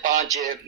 5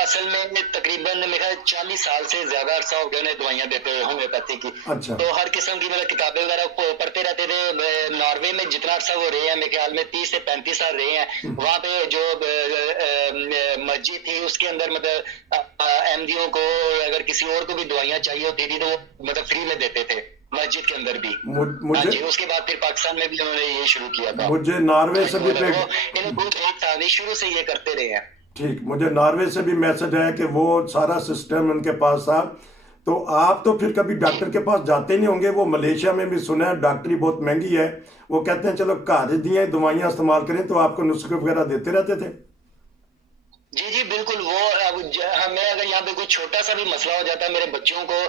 اصل میں تقریباً میرا 40 سال سے زیادہ عرصہ ہو گیا انہیں دوائیاں دیتے ہوئے ہومیوپیتھی کی. اچھا تو ہر قسم کی مطلب کتابیں وغیرہ پڑھتے رہتے تھے. ناروے میں جتنا عرصہ وہ رہے ہیں میرے خیال میں 30 سے 35 سال رہے ہیں. وہاں پہ جو مسجد تھی اس کے اندر مطلب احمدیوں کو اگر کسی اور کو بھی دوائیاں چاہیے ہوتی تھی تو وہ مطلب فری میں دیتے تھے مسجد کے اندر بھی. ہاں جی، اس کے بعد پھر پاکستان میں بھی انہوں نے یہ شروع کیا تھا. مجھے ناروے سے بھی انہیں بہت ایک تھا، شروع سے یہ کرتے رہے ہیں. ٹھیک، مجھے ناروے سے بھی میسج ہے کہ وہ سارا سسٹم ان کے پاس تھا. تو آپ تو پھر کبھی ڈاکٹر کے پاس جاتے نہیں ہوں گے. وہ ملیشیا میں بھی سنا ہے ڈاکٹری بہت مہنگی ہے. وہ کہتے ہیں چلو گھر دیے دوائیاں استعمال کریں، تو آپ کو نسخے وغیرہ دیتے رہتے تھے. جی جی بالکل. وہ ہمیں اگر یہاں پہ کوئی چھوٹا سا بھی مسئلہ ہو جاتا ہے، میرے بچوں کو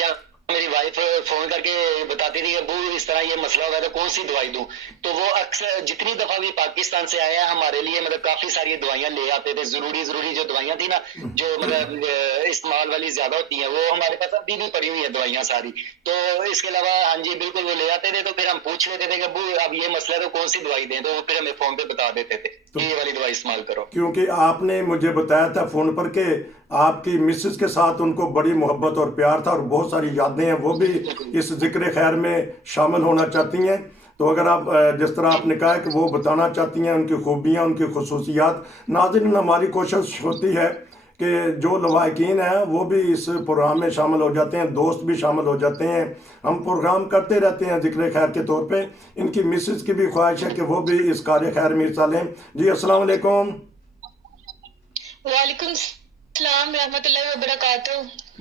یا میری وائف فون کر کے بتاتی تھی کہ ابو اس طرح یہ مسئلہ ہوگا تو کون سی دوائی دوں، تو وہ اکثر جتنی دفعہ بھی پاکستان سے آئے ہیں ہمارے لیے مطلب کافی ساری دوائیاں لے آتے تھے. ضروری جو دوائیاں تھی نا، جو مطلب استعمال والی زیادہ ہوتی ہیں، وہ ہمارے پاس ابھی بھی پڑی ہوئی ہیں دوائیاں ساری. تو اس کے علاوہ ہاں جی بالکل وہ لے آتے تھے. تو پھر ہم پوچھ لیتے تھے کہ ابو اب یہ مسئلہ ہے تو کون سی دوائی دیں، تو وہ پھر ہمیں فون پہ بتا دیتے تھے کہ یہ والی دوائی استعمال کرو. کیونکہ آپ نے مجھے بتایا تھا فون پر کہ آپ کی مسز کے ساتھ ان کو بڑی محبت اور پیار تھا، اور بہت ساری یادیں ہیں، وہ بھی اس ذکر خیر میں شامل ہونا چاہتی ہیں. تو اگر آپ جس طرح آپ نے کہا کہ وہ بتانا چاہتی ہیں ان کی خوبیاں، ان کی خصوصیات. ناظرین، ہماری کوشش ہوتی ہے کہ جو لواحقین ہیں وہ بھی اس پروگرام میں شامل ہو جاتے ہیں، دوست بھی شامل ہو جاتے ہیں. ہم پروگرام کرتے رہتے ہیں ذکر خیر کے طور پہ. ان کی مسز کی بھی خواہش ہے کہ وہ بھی اس کار خیر میں حصہ لیں. جی السلام علیکم. وعلیکم السلام رحمۃ اللہ وبرکاتہ.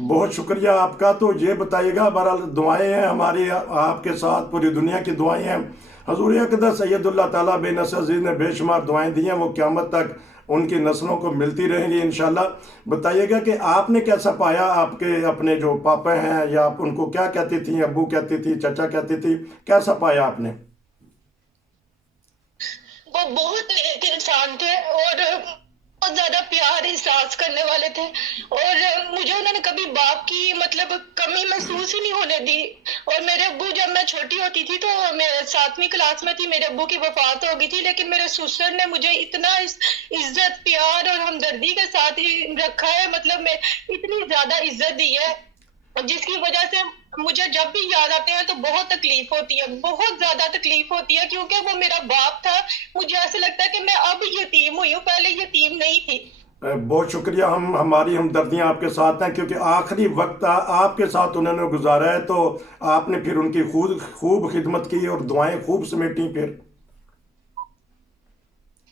بہت شکریہ آپ کا. تو یہ بتائیے گا، بہرحال دعائیں ہیں ہماری آپ کے ساتھ، پوری دنیا کی دعائیں ہیں. حضور اقدس سید اللہ تعالیٰ بے نصر عزیز نے بے شمار دعائیں دی ہیں، وہ قیامت تک ان کی نسلوں کو ملتی رہیں گی انشاءاللہ. بتائیے گا کہ آپ نے کیسا پایا آپ کے اپنے جو پاپا ہیں، یا آپ ان کو کیا کہتی تھیں، ابو کہتی تھی، چچا کہتی تھی، کیسا پایا آپ نے؟ وہ بہت نیک انسان تھے اور بہت زیادہ پیار احساس کرنے والے تھے، اور مجھے انہوں نے کبھی باپ کی مطلب کمی محسوس ہی نہیں ہونے دی. اور میرے ابو، جب میں چھوٹی ہوتی تھی تو میں 7ویں کلاس میں تھی، میرے ابو کی وفات ہو گئی تھی، لیکن میرے سسر نے مجھے اتنا عزت، پیار اور ہمدردی کے ساتھ ہی رکھا ہے، مطلب میں اتنی زیادہ عزت دی ہے جس کی وجہ سے مجھے جب بھی یاد آتے ہیں تو بہت تکلیف ہوتی ہے، بہت زیادہ تکلیف ہوتی ہے، کیونکہ وہ میرا باپ تھا. مجھے ایسا لگتا ہے کہ میں اب یتیم ہوئی ہوں، پہلے یتیم نہیں تھی. بہت شکریہ. ہماری ہمدردیاں آپ کے ساتھ ہیں، کیونکہ آخری وقت آپ کے ساتھ انہوں نے گزارا ہے، تو آپ نے پھر ان کی خوب خدمت کی اور دعائیں خوب سمیٹیں پھر.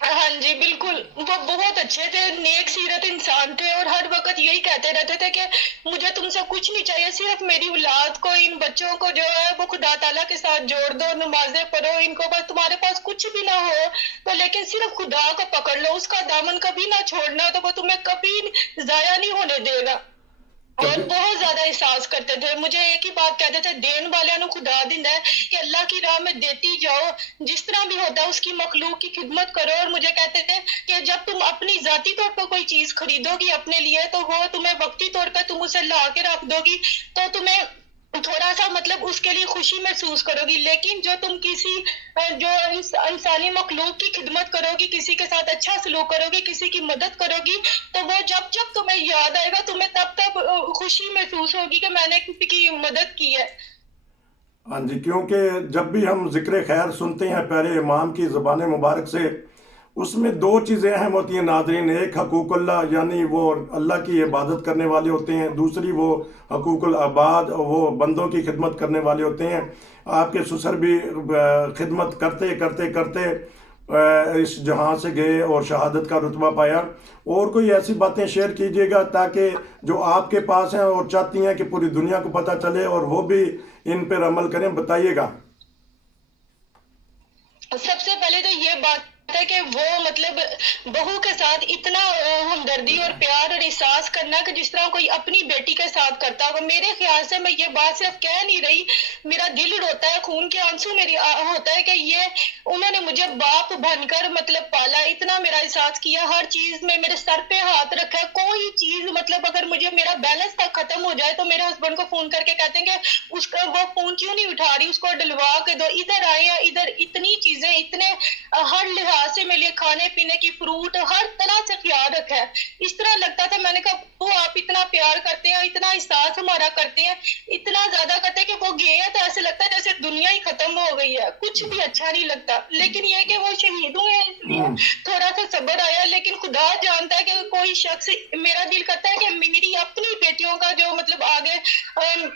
ہاں جی بالکل. وہ بہت اچھے تھے، نیک سیرت انسان تھے، اور ہر وقت یہی کہتے رہتے تھے کہ مجھے تم سے کچھ نہیں چاہیے، صرف میری اولاد کو، ان بچوں کو جو ہے وہ خدا تعالیٰ کے ساتھ جوڑ دو، نمازیں پڑھو، ان کو بس تمہارے پاس کچھ بھی نہ ہو تو لیکن صرف خدا کو پکڑ لو، اس کا دامن کبھی نہ چھوڑنا، تو وہ تمہیں کبھی ضائع نہیں ہونے دے گا. اور بہت زیادہ احساس کرتے تھے. مجھے ایک ہی بات کہتے تھے، دین والوں نے خدا دیندا ہے، کہ اللہ کی راہ میں دیتی جاؤ، جس طرح بھی ہوتا ہے اس کی مخلوق کی خدمت کرو. اور مجھے کہتے تھے کہ جب تم اپنی ذاتی طور پر کوئی چیز خریدو گی اپنے لیے، تو وہ تمہیں وقتی طور پر تم اسے لا کے رکھ دو گی تو تمہیں تھوڑا سا مطلب اس کے لیے خوشی محسوس کرو گی، لیکن جو تم کسی جو انسانی مخلوق کی خدمت کرو گی، کسی کے ساتھ اچھا سلوک کرو گی، کسی کی مدد کرو گی، تو وہ جب جب تمہیں یاد آئے گا تمہیں تب خوشی محسوس ہوگی کہ میں نے کسی کی مدد کی ہے. ہاں جی، کیونکہ جب بھی ہم ذکر خیر سنتے ہیں پہلے امام کی زبان مبارک سے، اس میں دو چیزیں اہم ہوتی ہیں ناظرین. ایک حقوق اللہ، یعنی وہ اللہ کی عبادت کرنے والے ہوتے ہیں. دوسری وہ حقوق العباد، وہ بندوں کی خدمت کرنے والے ہوتے ہیں. آپ کے سسر بھی خدمت کرتے کرتے کرتے اس جہاں سے گئے اور شہادت کا رتبہ پایا. اور کوئی ایسی باتیں شیئر کیجیے گا تاکہ جو آپ کے پاس ہیں اور چاہتی ہیں کہ پوری دنیا کو پتہ چلے اور وہ بھی ان پر عمل کریں، بتائیے گا. سب سے پہلے تو یہ بات ہے کہ وہ مطلب بہو کے ساتھ اتنا ہمدردی اور پیار اور احساس کرنا کہ جس طرح کوئی اپنی بیٹی کے ساتھ کرتا ہوگا. میرے خیال سے میں یہ بات صرف کہہ نہیں رہی، میرا دل روتا ہے، خون کے آنسو میری ہوتا ہے کہ یہ انہوں نے مجھے باپ بن کر مطلب پالا، اتنا میرا احساس کیا، ہر چیز میں میرے سر پہ ہاتھ رکھا. کوئی چیز مطلب اگر مجھے میرا بیلنس تک ختم ہو جائے تو میرے ہسبینڈ کو فون کر کے کہتے ہیں کہ اس کا وہ فون کیوں نہیں اٹھا رہی، اس کو ڈلوا کے دو، ادھر آئے یا ادھر. اتنی چیزیں، اتنے ہر لحاظ لحاظ سے میرے لیے کھانے پینے کی فروٹ ہر طرح سے خیال رکھا ہے. اس طرح لگتا تھا, میں نے کہا وہ آپ اتنا پیار کرتے ہیں, اتنا احساس ہمارا کرتے ہیں, اتنا زیادہ کرتے ہیں کہ وہ گئے ہیں تو ایسے لگتا ہے جیسے دنیا ہی ختم ہو گئی ہے, کچھ بھی اچھا نہیں لگتا. لیکن یہ کہ وہ شہید ہوئے ہیں اس لیے تھوڑا سا صبر آیا. لیکن خدا جانتا ہے کہ کوئی شخص, میرا دل کرتا ہے کہ میری اپنی بیٹیوں کا جو مطلب آگے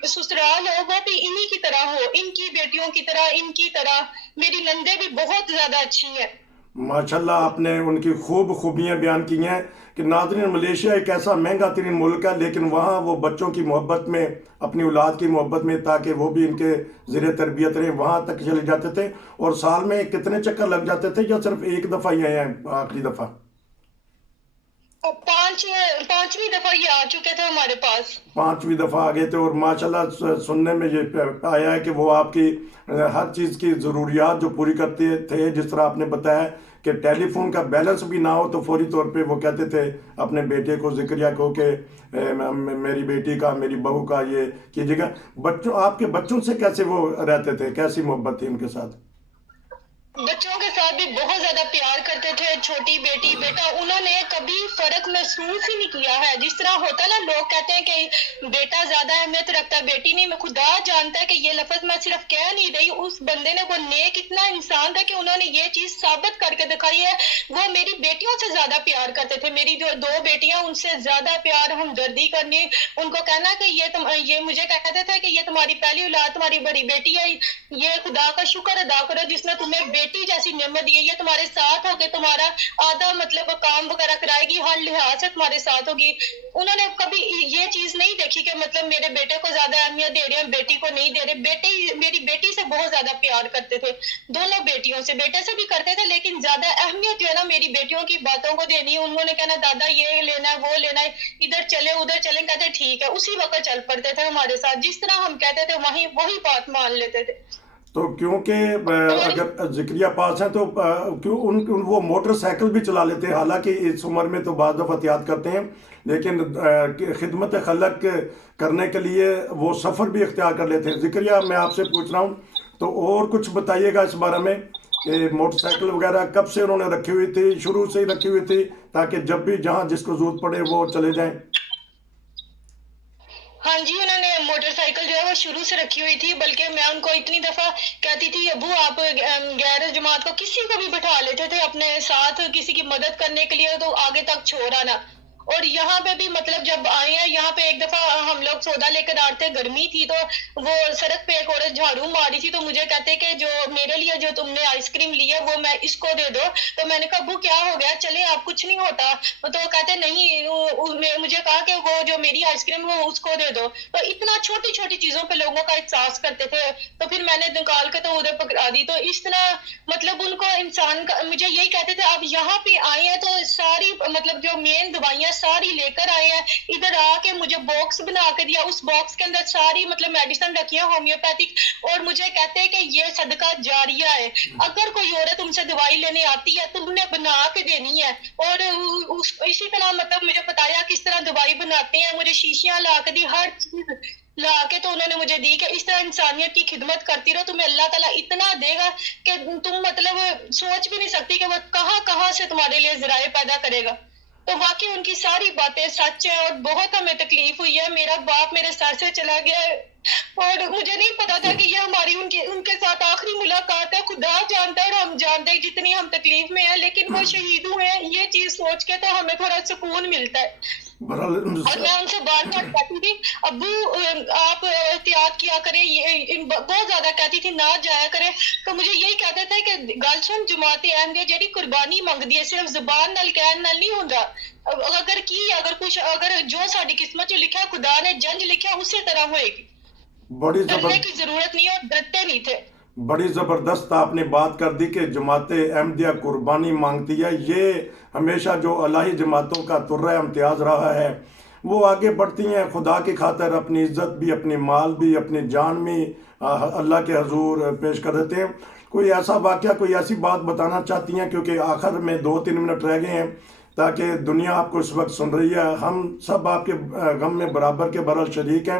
سسرال ہو وہ بھی انہی کی طرح ہو, ان کی بیٹیوں کی طرح, ان کی طرح. میری نندے بھی بہت زیادہ اچھی ہیں. ماشاءاللہ آپ نے ان کی خوبیاں بیان کی ہیں کہ ناظرین ملیشیا ایک ایسا مہنگا ترین ملک ہے, لیکن وہاں وہ بچوں کی محبت میں, اپنی اولاد کی محبت میں, تاکہ وہ بھی ان کے زیر تربیت رہیں, وہاں تک چلے جاتے تھے. اور سال میں کتنے چکر لگ جاتے تھے یا صرف ایک دفعہ ہی آئے ہیں آخری دفعہ؟ پانچویں دفعہ یہ آ چکے تھے ہمارے پاس. 5ویں دفعہ آ گئے تھے. اور ماشاءاللہ سننے میں یہ آیا ہے کہ وہ آپ کی ہر چیز کی ضروریات جو پوری کرتے تھے, جس طرح آپ نے بتایا کہ ٹیلی فون کا بیلنس بھی نہ ہو تو فوری طور پہ وہ کہتے تھے اپنے بیٹے کو, ذکریہ کو, کہ میری بیٹی کا, میری بہو کا یہ کیجیے گا. آپ کے بچوں سے کیسے وہ رہتے تھے, کیسی محبت تھی ان کے ساتھ؟ بچوں کے ساتھ بھی بہت زیادہ پیار کرتے تھے. چھوٹی بیٹی بیٹا انہوں نے کبھی فرق محسوس ہی نہیں کیا ہے. جس طرح ہوتا ہے نا, لوگ کہتے ہیں کہ بیٹا زیادہ اہمیت رکھتا ہے, بیٹی نہیں. میں خدا جانتا ہے کہ یہ لفظ میں صرف کہہ نہیں رہی, اس بندے نے, وہ نیک اتنا انسان تھا کہ انہوں نے یہ چیز ثابت کر کے دکھائی ہے. وہ میری بیٹیوں سے زیادہ پیار کرتے تھے. میری جو 2 بیٹیاں, ان سے زیادہ پیار, ہمدردی کرنی, ان کو کہنا کہ یہ مجھے کہتے تھے کہ یہ تمہاری پہلی اولاد, تمہاری بڑی بیٹی ہے, یہ خدا کا شکر ادا کرو جس نے تمہیں بیٹی جیسی نعمت دی ہے. یہ تمہارے ساتھ ہو کے تمہارا آدھا مطلب کام وغیرہ کرائے گی, ہر لحاظ سے تمہارے ساتھ ہوگی. انہوں نے کبھی یہ چیز نہیں دیکھی کہ مطلب میرے بیٹے کو زیادہ اہمیت دے رہے ہیں, بیٹی کو نہیں دے رہے. میری بیٹی سے بہت زیادہ پیار کرتے تھے, دونوں بیٹیوں سے. بیٹے سے بھی کرتے تھے, لیکن زیادہ اہمیت جو ہے نا میری بیٹیوں کی باتوں کو دینی. انہوں نے کہنا دادا یہ لینا ہے, وہ لینا ہے, ادھر چلے ادھر چلیں, کہتے ٹھیک ہے. اسی وقت چل پڑتے تھے ہمارے ساتھ, جس طرح ہم کہتے تھے وہی بات مان لیتے تھے. تو کیونکہ اگر ذکریہ پاس ہیں تو وہ موٹر سائیکل بھی چلا لیتے ہیں, حالانکہ اس عمر میں تو بعض دفعہ احتیاط کرتے ہیں, لیکن خدمت خلق کرنے کے لیے وہ سفر بھی اختیار کر لیتے ہیں. ذکریہ میں آپ سے پوچھ رہا ہوں, تو اور کچھ بتائیے گا اس بارے میں کہ موٹر سائیکل وغیرہ کب سے انہوں نے رکھی ہوئی تھی؟ شروع سے ہی رکھی ہوئی تھی تاکہ جب بھی جہاں جس کو ضرورت پڑے وہ چلے جائیں؟ ہاں جی, انہوں نے موٹر سائیکل جو ہے وہ شروع سے رکھی ہوئی تھی. بلکہ میں ان کو اتنی دفعہ کہتی تھی ابو آپ غیر جماعت کو کسی کو بھی بٹھا لیتے تھے اپنے ساتھ کسی کی مدد کرنے کے لیے, تو آگے تک چھوڑ آنا. اور یہاں پہ بھی مطلب جب آئے ہیں یہاں پہ, ایک دفعہ ہم لوگ سودا لے کر آتے, گرمی تھی تو وہ سڑک پہ ایک عورت جھاڑو ماری تھی, تو مجھے کہتے کہ جو میرے لیے جو تم نے آئس کریم لی ہے وہ میں اس کو دے دو. تو میں نے کہا ابو کیا ہو گیا, چلے آپ, کچھ نہیں ہوتا. تو کہتے نہیں, مجھے کہا کہ وہ جو میری آئس کریم وہ اس کو دے دو. تو اتنا چھوٹی چھوٹی چیزوں پہ لوگوں کا احساس کرتے تھے. تو پھر میں نے نکال کے تو ادھر پکڑا دی. تو اس طرح مطلب ان کو انسان کا, مجھے یہی کہتے تھے آپ یہاں پہ آئے ہیں تو ساری مطلب جو مین دوائیاں ساری لے کر آئے ہیں. ادھر آ کے مجھے باکس بنا کے دیا, اس باکس کے اندر ساری مطلب میڈیسن رکھی ہے ہومیوپیتھک, اور مجھے کہتے ہیں کہ یہ صدقہ جاریہ ہے, اگر کوئی عورت تم سے دوائی لینے آتی ہے تم نے بنا کے دینی ہے. اور اسی طرح مطلب مجھے بتایا کس طرح دوائی بناتے ہیں, مجھے شیشیاں لا کے دی, ہر چیز لا کے تو انہوں نے مجھے دی کہ اس طرح انسانیت کی خدمت کرتی رہو, تمہیں اللہ تعالیٰ اتنا دے گا کہ تم مطلب سوچ بھی نہیں سکتی کہ وہ کہاں کہاں سے تمہارے لیے ذرائع پیدا کرے گا. تو واقعی ان کی ساری باتیں سچ ہیں, اور بہت ہمیں تکلیف ہوئی ہے. میرا باپ میرے سر سے چلا گیا ہے, اور مجھے نہیں پتا تھا کہ یہ ہماری ان کے ساتھ آخری ملاقات ہے. خدا جانتا ہے اور ہم جانتے ہیں جتنی ہم تکلیف میں ہیں, لیکن وہ شہید ہوئے ہیں. یہ چیز سوچ کے تو ہمیں تھوڑا سکون ملتا ہے. اور میں ان سے بار بار کہتی تھی ابو آپ احتیاط کیا کریں, بہت زیادہ کہتی تھی نہ جایا کریں. تو مجھے یہی کہتے تھے کہ گل سن, جماعت احمدیہ جیڑی قربانی منگدی ہے صرف زبان نال کہن نال نہیں ہوندا. اگر جو ساری قسمت چ لکھا خدا نے جنج لکھا اسی طرح ہوئے گی. ڈرنے کی ضرورت نہیں, اور ڈرتے نہیں تھے. بڑی زبردست آپ نے بات کر دی کہ جماعت احمدیہ قربانی مانگتی ہے. یہ ہمیشہ جو الہی جماعتوں کا طرہ امتیاز رہا ہے, وہ آگے بڑھتی ہیں خدا کی خاطر, اپنی عزت بھی, اپنی مال بھی, اپنی جان بھی اللہ کے حضور پیش کر دیتے ہیں. کوئی ایسا واقعہ, کوئی ایسی بات بتانا چاہتی ہیں, کیونکہ آخر میں 2-3 منٹ رہ گئے ہیں, تاکہ دنیا آپ کو اس وقت سن رہی ہے. ہم سب آپ کے غم میں برابر کے برابر شریک ہیں.